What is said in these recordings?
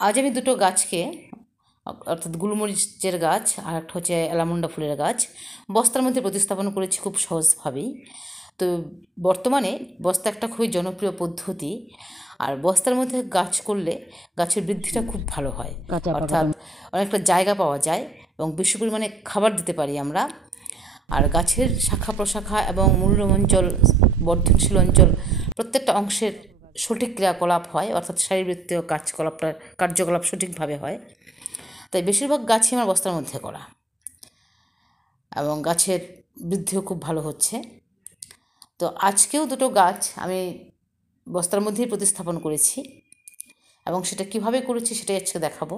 আজ আমি দুটো গাছকে অর্থাৎ গোলমরিচের গাছ আর একটা হচ্ছে অ্যালামন্ডা ফুলের গাছ বস্তার মধ্যে প্রতিস্থাপন করেছি খুব সহজভাবেই। তো বর্তমানে বস্তা একটা খুবই জনপ্রিয় পদ্ধতি, আর বস্তার মধ্যে গাছ করলে গাছের বৃদ্ধিটা খুব ভালো হয়, অর্থাৎ অনেকটা জায়গা পাওয়া যায় এবং বেশি পরিমাণে খাবার দিতে পারি আমরা। আর গাছের শাখা প্রশাখা এবং মূল্যম অঞ্চল, বর্ধনশীল অঞ্চল প্রত্যেকটা অংশের সঠিক ক্রিয়াকলাপ হয়, অর্থাৎ শারীরবৃত্তীয় কার্যকলাপ সঠিকভাবে হয়। তাই বেশিরভাগ গাছই আমার বস্তার মধ্যে করা এবং গাছের বৃদ্ধিও খুব ভালো হচ্ছে। তো আজকেও দুটো গাছ আমি বস্তার মধ্যেই প্রতিস্থাপন করেছি এবং সেটা কিভাবে করেছি সেটাই আজকে দেখাবো।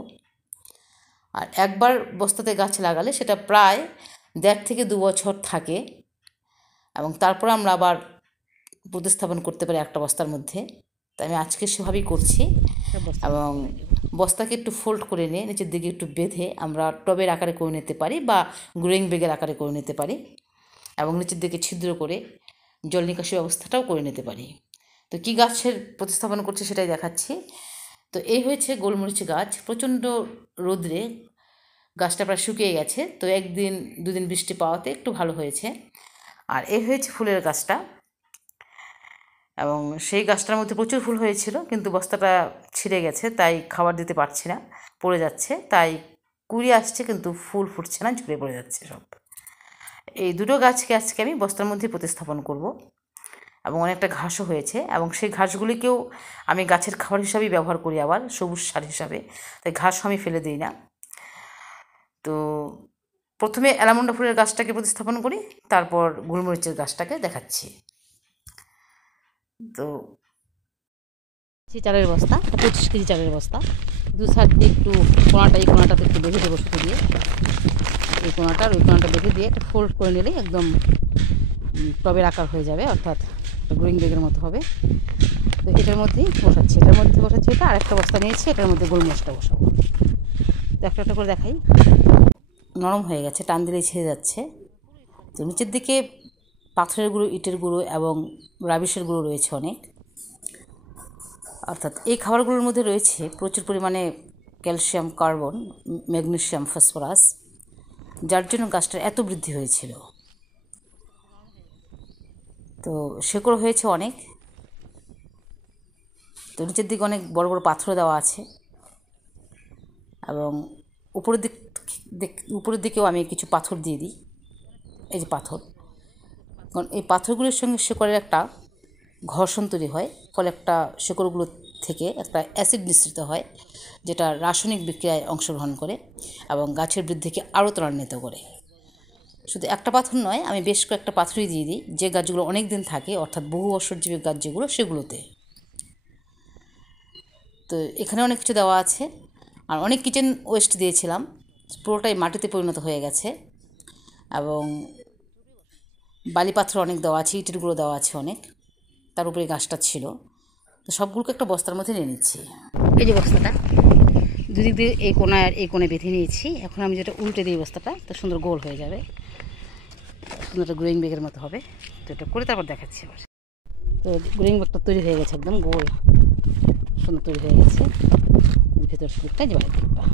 আর একবার বস্তাতে গাছ লাগালে সেটা প্রায় 1.5 থেকে 2 বছর থাকে এবং তারপর আমরা আবার প্রতিস্থাপন করতে পারি একটা বস্তার মধ্যে। তাই আমি আজকে সেভাবেই করছি এবং বস্তাকে একটু ফোল্ড করে নিয়ে নিচের দিকে একটু বেঁধে আমরা টবের আকারে করে নিতে পারি বা গ্রোয়িং ব্যাগের আকারে করে নিতে পারি এবং নিচের দিকে ছিদ্র করে জল নিকাশি ব্যবস্থাটাও করে নিতে পারি। তো কী গাছের প্রতিস্থাপন করছে সেটাই দেখাচ্ছি। তো এই হয়েছে গোলমরিচ গাছ। প্রচণ্ড রোদ্রে গাছটা প্রায় শুকিয়ে গেছে, তো 1-2 দিন বৃষ্টি পাওয়াতে একটু ভালো হয়েছে। আর এই হয়েছে ফুলের গাছটা এবং সেই গাছটার মধ্যে প্রচুর ফুল হয়েছিল, কিন্তু বস্তাটা ছিঁড়ে গেছে তাই খাবার দিতে পারছি না, পড়ে যাচ্ছে। তাই কুড়ি আসছে কিন্তু ফুল ফুটছে না, ঝরে পড়ে যাচ্ছে সব। এই দুটো গাছকে আজকে আমি বস্তার মধ্যে প্রতিস্থাপন করব এবং অনেকটা ঘাসও হয়েছে এবং সেই ঘাসগুলিকেও আমি গাছের খাবার হিসাবেই ব্যবহার করি, আবার সবুজ সার হিসাবে। তাই ঘাসও আমি ফেলে দিই না। তো প্রথমে অ্যালামন্ডা ফুলের গাছটাকে প্রতিস্থাপন করি, তারপর গোলমরিচের গাছটাকে দেখাচ্ছি। তো চালের বস্তা, 25 কেজি চালের বস্তা, দু সাইড দিয়ে একটু কোনাটা, এই কোনাটাতে একটু বেঁধে দেবো সুতো দিয়ে, এই কোনাটা আর ওই কোনাটা বেঁধে দিয়ে একটু ফোল্ড করে নিলেই একদম টবের আকার হয়ে যাবে, অর্থাৎ গ্রোয়িং ব্যাগের মতো হবে। তো এটার মধ্যেই বসাচ্ছি, এটা আরেকটা বস্তা নিয়েছি, এটার মধ্যে গোলমরিচটা বসাবো। তো একটা একটা করে দেখাই। নরম হয়ে গেছে, টান দিলেই ছেড়ে যাচ্ছে। তো নিচের দিকে পাথরের গুঁড়ো, ইটের গুঁড়ো এবং রাবিশের গুঁড়ো রয়েছে অনেক, অর্থাৎ এই খাবারগুলোর মধ্যে রয়েছে প্রচুর পরিমাণে ক্যালসিয়াম, কার্বন, ম্যাগনেসিয়াম, ফসফরাস, যার জন্য গাছটার এত বৃদ্ধি হয়েছিল। তো শেকড় হয়েছে অনেক। তো নিচের দিকে অনেক বড় বড় পাথর দেওয়া আছে এবং উপরের দিকেও আমি কিছু পাথর দিয়ে দিই। এই যে পাথর, কারণ এই পাথরগুলোর সঙ্গে শেকড়ের একটা ঘর্ষণ তৈরি হয়, ফলে একটা শেকড়গুলো থেকে একটা অ্যাসিড নিঃসৃত হয়, যেটা রাসায়নিক বিক্রিয়ায় অংশগ্রহণ করে এবং গাছের বৃদ্ধিকে আরও ত্বরান্বিত করে। শুধু একটা পাথর নয়, আমি বেশ কয়েকটা পাথরই দিয়ে দিই, যে গাছগুলো অনেক দিন থাকে, অর্থাৎ বহু বছরজীবী গাছ যেগুলো, সেগুলোতে। তো এখানে অনেক কিছু দেওয়া আছে আর অনেক কিচেন ওয়েস্ট দিয়েছিলাম, পুরোটাই মাটিতে পরিণত হয়ে গেছে এবং বালি পাথর অনেক দেওয়া আছে, ইটের গুঁড়ো দেওয়া আছে অনেক, তার উপরে গাছটা ছিল। তো সবগুলোকে একটা বস্তার মধ্যে নিয়ে নিচ্ছি। এই যে বস্তাটা দুদিক দিয়ে এই কোনায় আর এই কোণে বেঁধে নিয়েছি। এখন আমি যেটা উল্টে দিই বস্তাটা, তো সুন্দর গোল হয়ে যাবে, সুন্দর একটা গ্রোয়িং ব্যাগের মতো হবে। তো এটা করে তারপর দেখাচ্ছি আবার। তো গ্রোয়িং ব্যাগটা তৈরি হয়ে গেছে, একদম গোল সুন্দর তৈরি হয়ে গেছে। ভেতর দিকটা যে বাইরের দিকটা,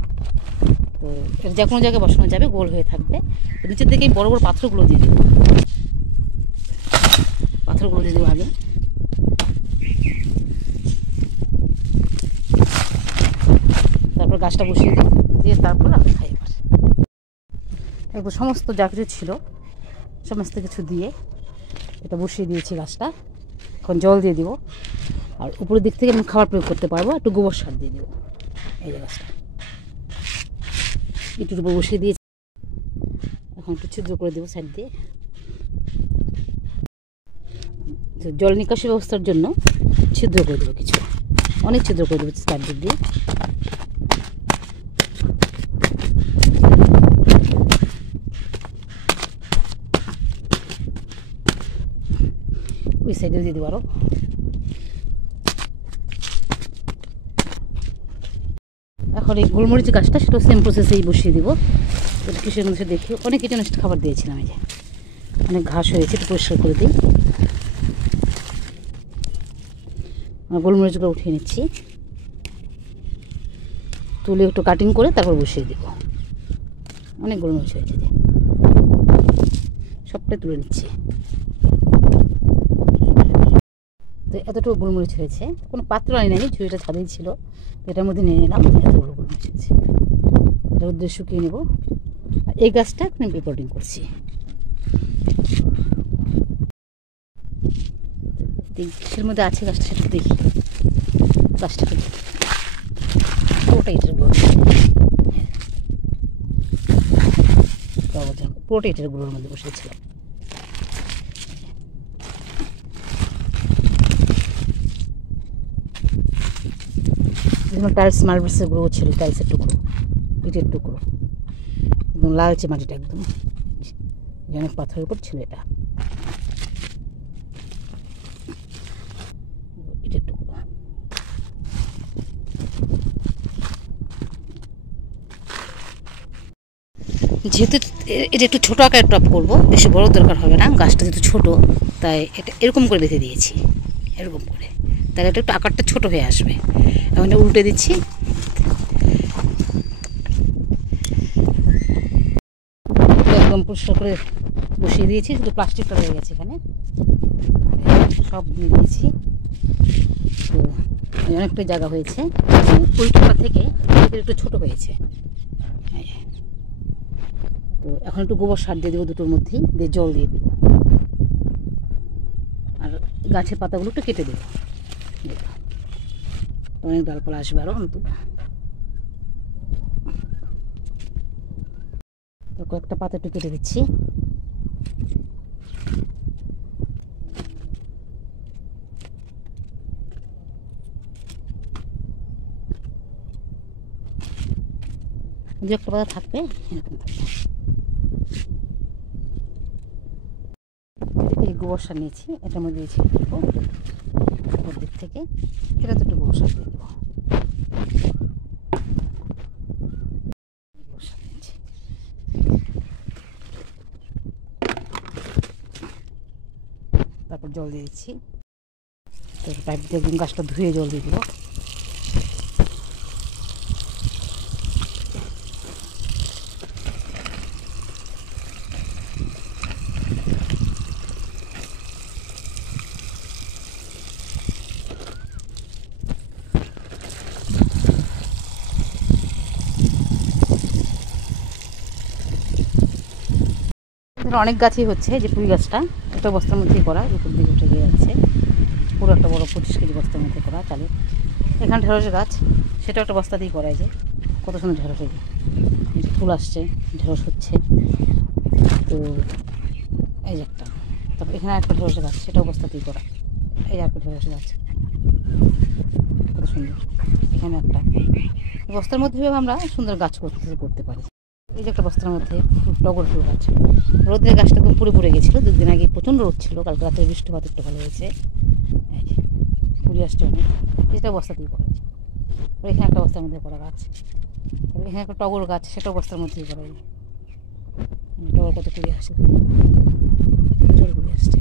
তো এটা যে কোনো জায়গায় বসানো যাবে, গোল হয়ে থাকবে। তো নিচের দিকে বড় বড় পাথরগুলো দিয়ে দেবো, আগে। তারপর গাছটা বসিয়ে দিই, দিয়ে তারপর আমি খাই। এবার সমস্ত যা কিছু ছিল সমস্ত কিছু দিয়ে এটা বসিয়ে দিয়েছি গাছটা। এখন জল দিয়ে দিব আর উপরের দিক থেকে আমি খাবার প্রয়োগ করতে পারবো, একটু গোবর সার দিয়ে দেবো। এই যে গাছটা একটুর উপর বসিয়ে দিয়েছি, এখন একটু ছিদ্র করে দেবো সাইড দিয়ে। জল নিকাশি ব্যবস্থার জন্য ছিদ্র করে দেবো, কিছু অনেক ছিদ্র করে দেবো সাইড দিক দিয়ে। ওই সাইডে দিয়ে দেবো আরও। এখন এই গোলমরিচ গাছটা সেটাও সেম প্রসেসেই বসিয়ে দেবো। এটা কিসের মধ্যে দেখি, অনেক কীটনাশক খাবার দিয়েছিলাম, এই যে অনেক ঘাস হয়েছে, একটু পরিষ্কার করে দিই। গোলমরিচগুলো উঠিয়ে নিচ্ছি। তুলে একটু কাটিং করে তারপর বসিয়ে দেবো। অনেক গোলমরিচ হয়েছে, যে সবটাই তুলে নিচ্ছি। তো এতটুকু গোলমরিচ হয়েছে, কোনো পাত্র আনি নাই, ঝুড়িটা ছাদেই ছিল, এটার মধ্যে নিয়ে নিলাম। এতগুলো গোলমরিচ হয়েছে, এটা রোদ্রে শুকিয়ে নেব। আর এই গাছটা এখন রিপোর্টিং করছি। কিসের মধ্যে আছে গাছটা সেটা দেখি। গাছটাকে পুরোটাই এটার গুঁড়ো, পুরোটাই এটার গুঁড়োর মধ্যে বসিয়েছিলাম। টাইলস মার্বেলসের গুঁড়ো ছিল, টাইলসের টুকরো, ইটের টুকরো, একদম লালচে মাটিটা, একদম অনেক পাথরের উপর ছিল এটা, ইটের টুকরো। যেহেতু এটা একটু ছোটো আকারের টপ করবো, বেশি বড় দরকার হবে না, গাছটা যেহেতু ছোটো, তাই এটা এরকম করে বেঁধে দিয়েছি, এরকম করে, তাহলে এটা একটু আকারটা ছোটো হয়ে আসবে। এখন উল্টে দিচ্ছি। একদম পরিষ্কার করে বসিয়ে দিয়েছি, শুধু প্লাস্টিকটা রয়ে গেছে এখানে, সব দিয়ে দিয়েছি। তো অনেকটা জায়গা হয়েছে, ওইটা থেকে একটু ছোটো হয়েছে। তো এখন একটু গোবর সার দিয়ে দেবো দুটোর মধ্যেই, দিয়ে জল দিয়ে দেবো, আর গাছের পাতাগুলো একটু কেটে দেবো, অনেক ডালপালা আসবে আরও নতুন। তো কয়েকটা পাতা একটু কেটে দিচ্ছি। দু একটা পাতা থাকবে, এরকম থাকবে। এই গোবর সার নিয়েছি, এটার মধ্যে দিয়েছি দেবো উপর দিক থেকে, এটা তো একটু গোবর সার দিয়ে দেবো। গোবর সার নিয়েছি, তারপর জল দিয়ে দিচ্ছি। তারপর পাইপ দিয়ে একদম গাছটা ধুয়ে জল দিয়ে দেবো। অনেক গাছই হচ্ছে, যে পুঁই গাছটা একটা বস্তার মধ্যেই করা, উপর দিকে উঠে গিয়ে যাচ্ছে, পুরো একটা বড় 25 কেজি বস্তার মধ্যে করা চালে। এখানে ঢেঁড়স গাছ, সেটা একটা বস্তা দিয়ে করা যায়, কত সুন্দর ঢেঁড়স হয়েছে, ফুল আসছে, ঢেঁড়স হচ্ছে। তো এই যে একটা, তারপর এখানে একটা ঢেঁড়স গাছ, সেটাও বস্তা দিয়ে করা, এই একটা ঢেঁড়স গাছ, কত সুন্দর। এখানে একটা বস্তার মধ্যে আমরা সুন্দর গাছ করতে পারি। এই যে একটা বস্তার মধ্যে টগর ফুল গাছ, রোদের গাছটা খুব পুড়ে পুড়ে গেছিলো, দুদিন আগে প্রচণ্ড রোদ ছিল, কালকে রাতে বৃষ্টিপাত একটু ভালো হয়েছে, পুড়ে আসছে অনেক। এটা বস্তাতেই করা যায়। এখানে একটা বস্তার মধ্যে করা গাছ, এখানে একটা টগর গাছ, সেটাও বস্তার মধ্যেই করা যায়। টগর কত কুড়ে আসে, প্রচুর কুড়ে আসছে,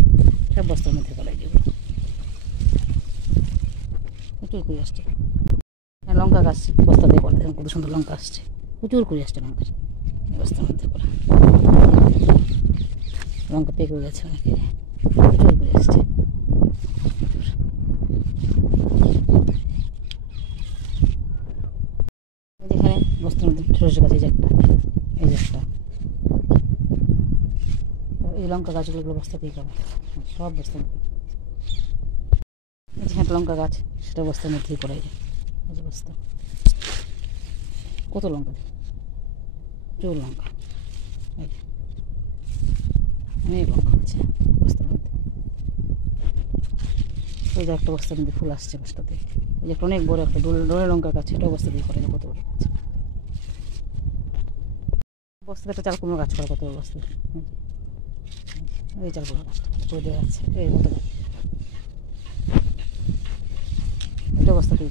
সব বস্তার মধ্যে করা যাবে, প্রচুর কুড়ে আসছে। লঙ্কা গাছ বস্তাতে করা, দেখুন কত সুন্দর লঙ্কা আসছে, প্রচুর কুড়ে আসছে লঙ্কার, বস্তার মধ্যে করা। লঙ্কা পেকে গেছে অনেকে, প্রচুর কুড়ে আসছে। এখানে বস্তার মধ্যে ঢেঁড়স গাছ, এই যে একটা, এই যে একটা, এই লঙ্কা গাছগুলো বস্তাতেই করা, সব বস্তার মধ্যে। এই যে একটা লঙ্কা গাছ, সেটা বস্তার মধ্যেই করা যায়, এই যে বস্তা, কত লঙ্কা, প্রচুর লঙ্কা, অনেক লঙ্কা আছে বস্তার মধ্যে। ওই যে একটা বস্তার মধ্যে ফুল আসছে বস্তাতে, এই যে অনেক বড় একটা ডোলে লঙ্কা গাছ, সেটাও বস্তা দিয়ে করা যায়, কত বড় গাছ। বস্তাতে একটা চাল কুমড়ো গাছ করা, কত বড় বস্তা, এই চাল কুমড়ো গাছটা করে দেওয়া যাচ্ছে, এই মতো গাছ, এটা বস্তাতেই।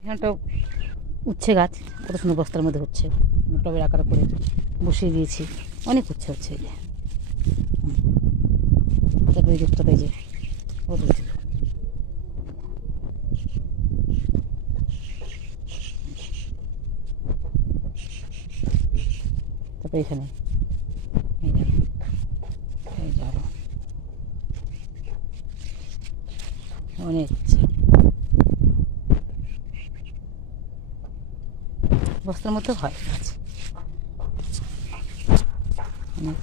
এখানটা উচ্ছে গাছ, কত সুন্দর বস্তার মধ্যে হচ্ছে, টবের আকার করে বসিয়ে দিয়েছি, অনেক উচ্ছে হচ্ছে। এই যে তারপরে এই যে কত এইখানে এই দেখো, এই যে আরো অনেক বস্তার মধ্যে হয় গাছ অনেক।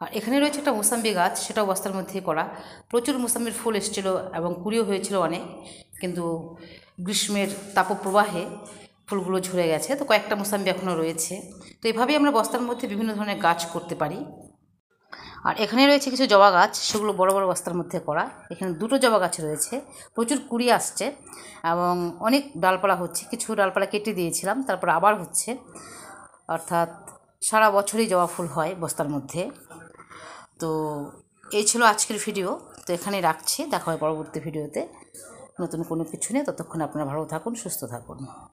আর এখানে রয়েছে একটা মোসাম্বি গাছ, সেটাও বস্তার মধ্যেই করা। প্রচুর মোসাম্বির ফুল এসেছিলো এবং কুড়িও হয়েছিল অনেক, কিন্তু গ্রীষ্মের তাপপ্রবাহে ফুলগুলো ঝরে গেছে, তো কয়েকটা মোসাম্বি এখনও রয়েছে। তো এভাবেই আমরা বস্তার মধ্যে বিভিন্ন ধরনের গাছ করতে পারি। আর এখানে রয়েছে কিছু জবা গাছ, সেগুলো বড় বড় বস্তার মধ্যে করা। এখানে দুটো জবা গাছ রয়েছে, প্রচুর কুড়ি আসছে এবং অনেক ডালপালা হচ্ছে। কিছু ডালপালা কেটে দিয়েছিলাম, তারপর আবার হচ্ছে, অর্থাৎ সারা বছরই জবা ফুল হয় বস্তার মধ্যে। তো এই ছিল আজকের ভিডিও, তো এখানে রাখছি, দেখা হয় পরবর্তী ভিডিওতে নতুন কোনো কিছু নিয়ে। ততক্ষণ আপনারা ভালো থাকুন, সুস্থ থাকুন।